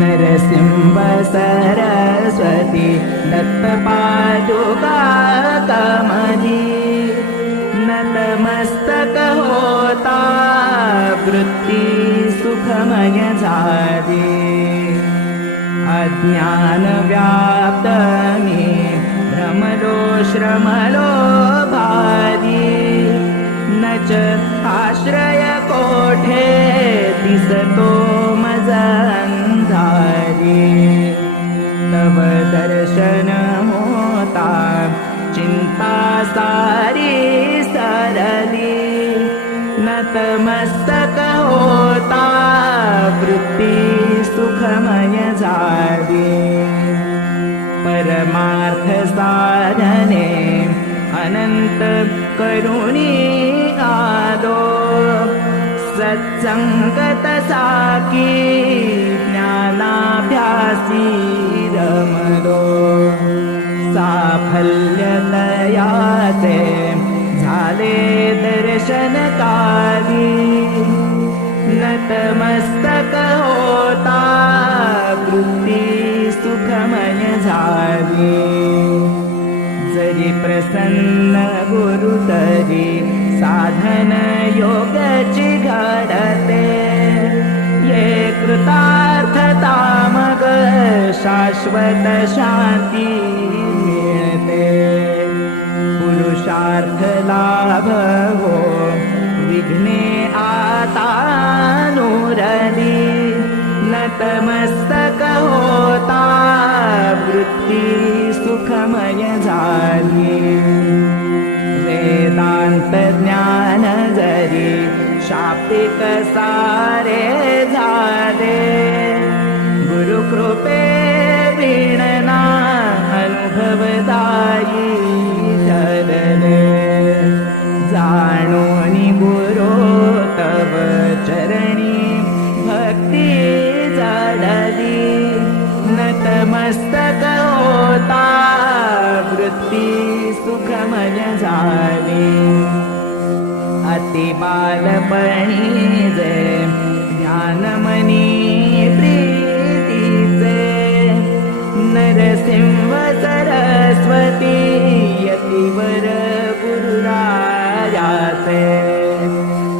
नरसिंह सरस्वती वृत्ती सुखमय झाली अज्ञानव्याप्तमी भ्रमलो श्रमलो भारी न च आश्रय कोठे दिसतो तव दर्शन होता चिंता सारी सरली नतमस्तक होता वृत्ती सुखमय झाली परमार्थ साधने अनंत करुणी आदो। सत्संगत साकी। नतमस्तक होता वृत्ती सुखमय झाली जरी प्रसन्न गुरु तरी साधन योगाची घडते। ये कृतार्थता मग शाश्वत शांती मिळते। पुरुषार्थ लाभ नुरली नतमस्तक होता वृत्ती सुखमय झाली वेदांत ज्ञान जरी शाब्दिक सारे झाले नतमस्तक होता वृत्ती सुखमय झाली अति बालपणी जे ध्यानमनी प्रीतीचे नरसिंह सरस्वती यतिवर गुरुरायाचे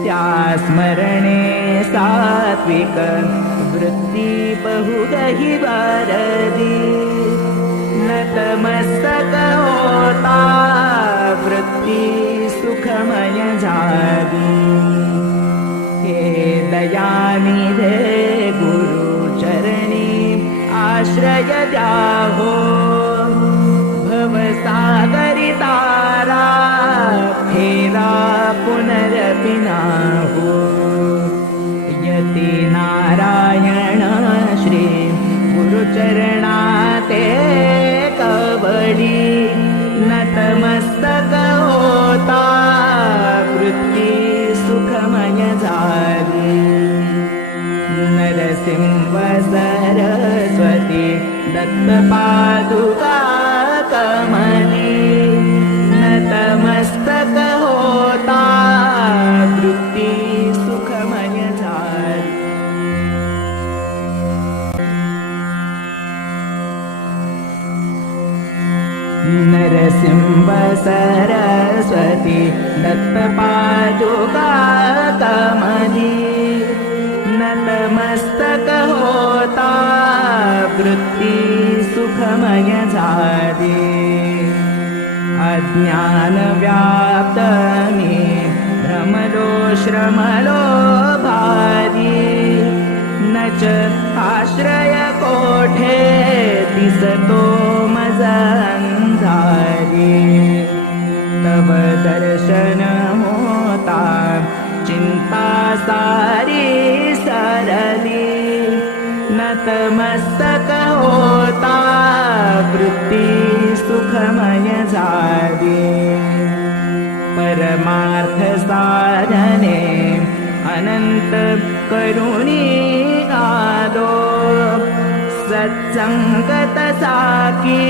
त्या स्मरणे सात्विक वृत्ती बहुगही वारली नतमस्तक होता वृत्ती सुखमय झाली हे दयानिधे गुरुचरणी आश्रय द्याहो कवडी नतमस्तक होता वृत्ती सुखमय झाली नरसिंह सरस्वती दत्तपादुका नरसिंह सरस्वती दत्तपादुका कमली नतमस्तक होता वृत्ती सुखमय झाली अज्ञानव्याप्तमी भ्रमलो श्रमलो भारी न च आश्रय कोठे दिसतो मजन्धारी दर्शन होता चिन्ता सारी सरली। नतमस्तक होता वृत्ती सुखमय झाली परमार्थ साधने अनन्त करुणी आदो। सत्सङ्गत साकी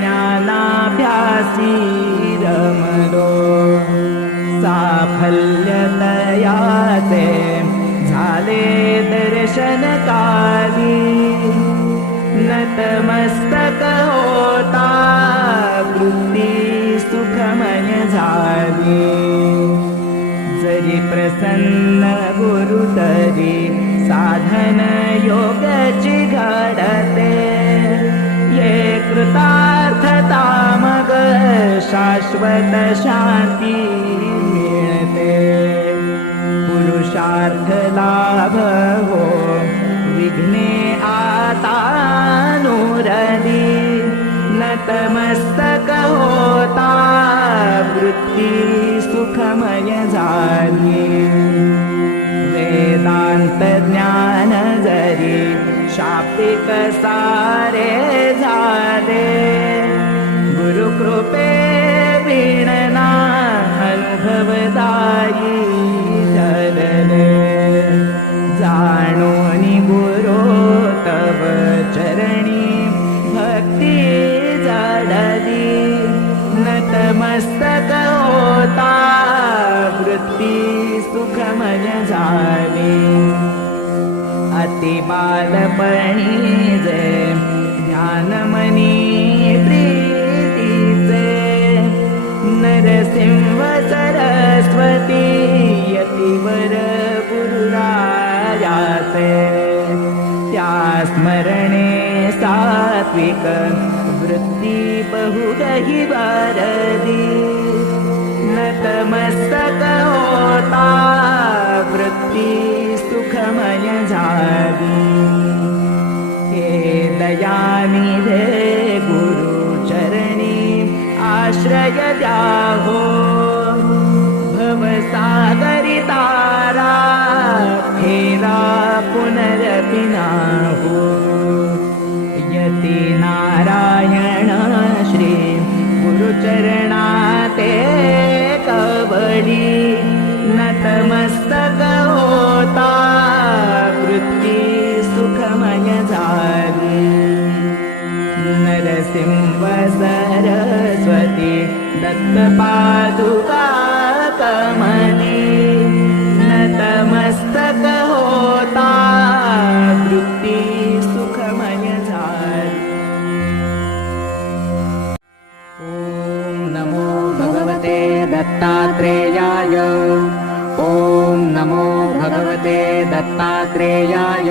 ज्ञानाभ्यासी रमलो साफल्यतयाते झाले दर्शनकाली। नतमस्तक होता वृत्ती सुखमय झाली। जरी प्रसन्न गुरु योगाची घडते। ये कृतार्थता मग शाश्वत शांती र्घलाभवो विघ्ने आतानुरदि आतानुरी नतमस्तकहोता वृत्ति सुखमय जाने वेदान्त ज्ञान जरी शाप्तिकसारे जाने अतिबालपणीस ज्ञानमणि प्रीतिसे नरसिंह सरस्वती यतिवर गुरुरायासे त्या स्मरणे सात्विक वृत्ति बहुरहि वारति नतमस्तता सुखमय जामि हे दयामि हे गुरुचरणे आश्रय द्याहो भवसागरितारा सागरि पुनरपि नाहो यति नारायण श्री गुरुचरण सरस्वती दत्तपादुका कमली नतमस्तक होता वृत्ती सुखमय ॐ नमो भगवते दत्तात्रेयाय। ॐ नमो भगवते दत्तात्रेयाय